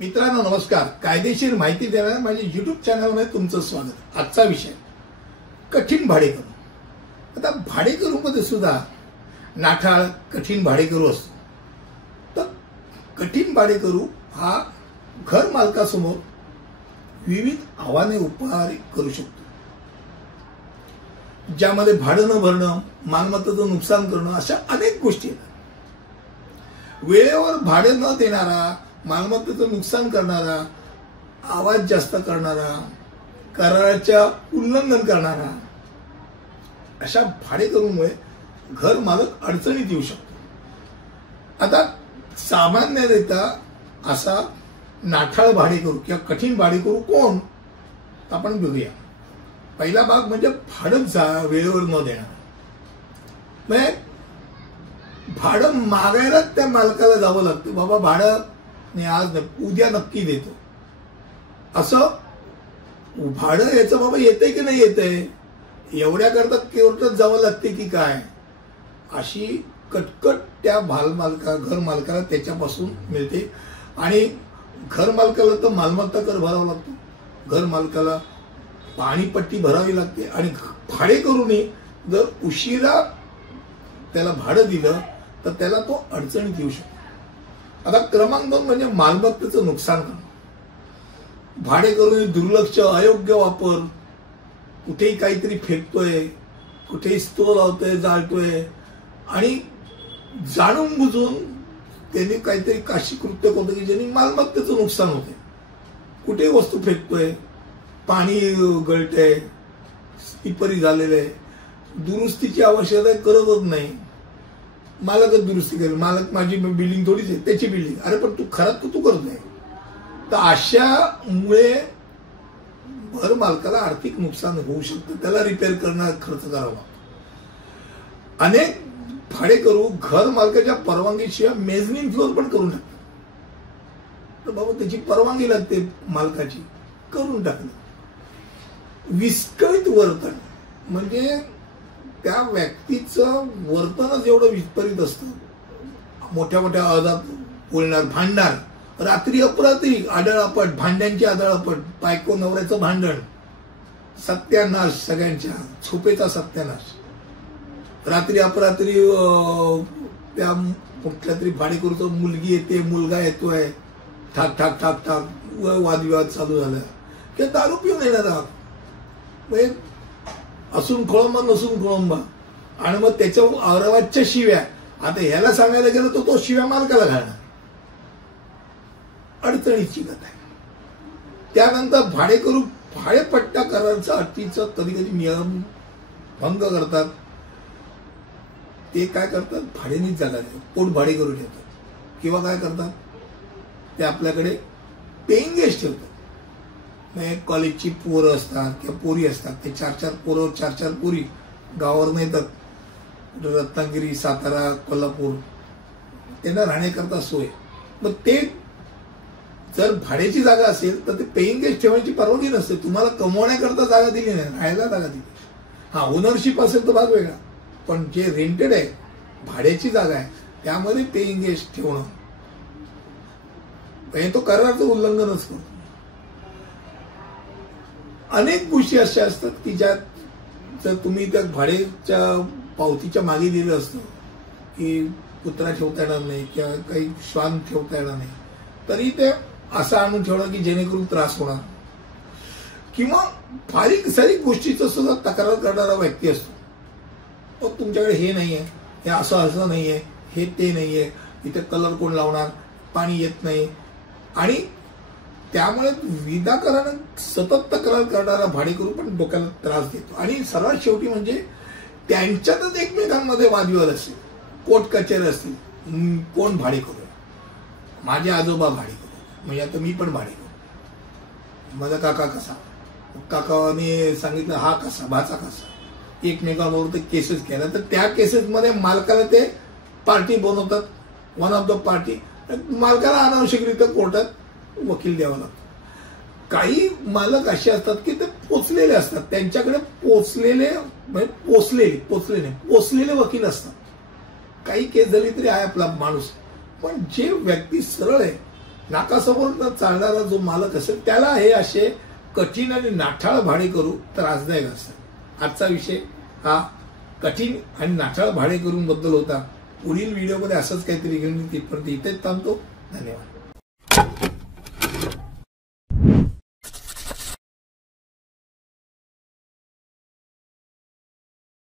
मित्रांनो नमस्कार. कायदेशीर माहिती देणाऱ्या माझ्या YouTube चॅनलमध्ये तुमचं स्वागत. आजचा विषय कठीण भाडेकरू. आता भाडेकरूमध्ये सुद्धा नाठाळ कठीण भाडेकरू असतो. तर कठीण भाडेकरू हा घर मालकासमोर विविध आव्हाने उभारी करू शकतो, ज्यामध्ये भाडं न भरणं, मालमत्तेचं नुकसान करणं, अशा अनेक गोष्टी आहेत. वेळेवर भाडे न देणारा, मालमत्तेचं नुकसान करणारा, आवाज जास्त करणारा, कराराच्या उल्लंघन करणारा, अशा भाडेकरूमुळे घर मालक अडचणीत येऊ शकतो. आता सामान्यरित्या असा नाठाळ भाडेकरू किंवा कठीण भाडेकरू कोण आपण बघूया. पहिला भाग म्हणजे भाडं वेळेवर न देणार. म्हणजे भाडं मागायलाच त्या मालकाला जावं लागतं. बाबा भाडं नाही, आज उद्या नक्की देतो. असं भाडं याचं बाबा येतंय की नाही येतंय, एवढ्याकरता कोर्टात जावं लागते की काय, अशी कटकट त्या घर मालकाला त्याच्यापासून मिळते. आणि घर मालकाला तर मालमत्ता कर भरावा लागतो, घर मालकाला पाणीपट्टी भरावी लागते. आणि भाडेकरूने जर उशिरा त्याला भाडं दिलं तर त्याला तो अडचणीत येऊ शकतो. आता क्रमांक 2 म्हणजे मालमत्तेचं नुकसान करणं. भाडेकरूने दुर्लक्ष, अयोग्य वापर, कुठेही काहीतरी फेकतोय, कुठेही स्टोर लावतोय, जाळतोय, आणि जाणून बुजून त्यांनी काहीतरी काशी कृत्य करतो की ज्यांनी मालमत्तेचं नुकसान होते. कुठेही वस्तू फेकतोय, पाणी गळतंय, विपरीत झालेलं आहे, दुरुस्तीची आवश्यकता करतच नाही, मालकच दुरुस्ती करेल. मालक माझी बिल्डिंग थोडीच आहे, त्याची बिल्डिंग, अरे पण तू खराब तू करत नाही. तर अशामुळे घर मालकाला आर्थिक नुकसान होऊ शकतं, त्याला रिपेअर करण्याचा खर्च करावा. अनेक भाडेकरू घर मालकाच्या परवानगीशिवाय मेजनीन फ्लोर पण करून टाकतात. तर बाबा त्याची परवानगी लागते मालकाची, करून टाकलं. विस्कळीत वर्तन म्हणजे त्या व्यक्तीचं वर्तनच एवढं विपरीत असतं. मोठ्या मोठ्या आवाजात बोलणार, भांडणार, रात्री अपरात्री आदळापट, भांड्यांची आदळापट, बायको नवऱ्याचं भांडण, सत्यानाश, सगळ्यांच्या झोपेचा सत्यानाश. रात्री अपरात्री त्या कुठल्या तरी भाडेकरूचं मुलगी येते, मुलगा येतोय, ठाक ठाक ठाक ठाक, वादविवाद चालू झाला. किंवा दारू पिऊन येणार आहात, असून खोळंबा नसून खोळंबा, आणि मग त्याच्या औरवाच्या शिव्या. आता ह्याला सांगायला गेलं तर तो शिव्या मालकाला घालणार. अडचणीची कथा आहे. त्यानंतर भाडेकरू भाडेपट्टा कराराचा अटीचा कधी कधी नियम भंग करतात. ते काय करतात, भाड्यानेच जागा देतात, पोट भाडे करून ठेवतात. किंवा काय करतात, ते आपल्याकडे पेईंग गेस्ट ठेवतात. कॉलेजची पोरं असतात किंवा पोरी असतात, ते 4-4 पोरं 4-4 पोरी गावावर येतात, रत्नागिरी, सातारा, कोल्हापूर, त्यांना राहण्याकरता सोय. मग ते जर भाड्याची जागा असेल तर ते पेईंग गेस्ट ठेवायची परवानगी नसते. तुम्हाला कमवण्याकरता जागा दिली नाही, राहायला जागा दिली. हा, ओनरशिप असेल तर भाग वेगळा, पण जे रेंटेड आहे, भाड्याची जागा आहे, त्यामध्ये पेईंग गेस्ट ठेवणं तो कराराचं उल्लंघनच करतो. अनेक गोष्टी अशा असतात की ज्यात जर तुम्ही त्या भाड्याच्या पावतीच्या मागे दिलं असतं की कुत्रा ठेवता येणार नाही किंवा काही श्वान ठेवता येणार नाही, तरी ते असं आणून ठेवणं की जेणेकरून त्रास होणार. किंवा बारीक सारीक गोष्टीचं सुद्धा तक्रार करणारा व्यक्ती असतो. तुमच्याकडे हे नाहीये, हे असं नाहीये, हे ते नाहीये, इथे कलर कोण लावणार, पाणी येत नाही, आणि त्यामुळे विनाकारण सतत तक्रार करणारा भाडेकरू पण डोक्याला त्रास देतो. आणि सर्वात शेवटी म्हणजे त्यांच्यातच एकमेकांमध्ये वादविवाद असतील, कोर्ट कचेरी असतील. कोण भाडेकरू, माझे आजोबा भाडेकरू, म्हणजे आता मी पण भाडेकरू, माझा काका कसा, काकाने सांगितलं हा कसा, भाचा कसा, एकमेकांबरोबर ते केसेस केल्या. तर त्या केसेसमध्ये मालकाला ते पार्टी बनवतात, वन ऑफ द पार्टी. मालकाला अनावश्यकरित्या कोर्टात वकील द्यावा लागतो. काही मालक असे असतात की ते पोचलेले असतात, त्यांच्याकडे पोचलेले वकील असतात. काही केस झाली तरी आहे आपला माणूस, पण जे व्यक्ती सरळ आहे नाकासमोर चालणारा जो मालक असेल त्याला हे असे कठीण आणि नाठाळ भाडेकरू त्रासदायक असतात. आजचा विषय हा कठीण आणि नाठाळ भाडेकरूंबद्दल होता. पुढील व्हिडिओमध्ये असंच काहीतरी घेऊन तिथपर्यंत इथेच थांबतो. धन्यवाद.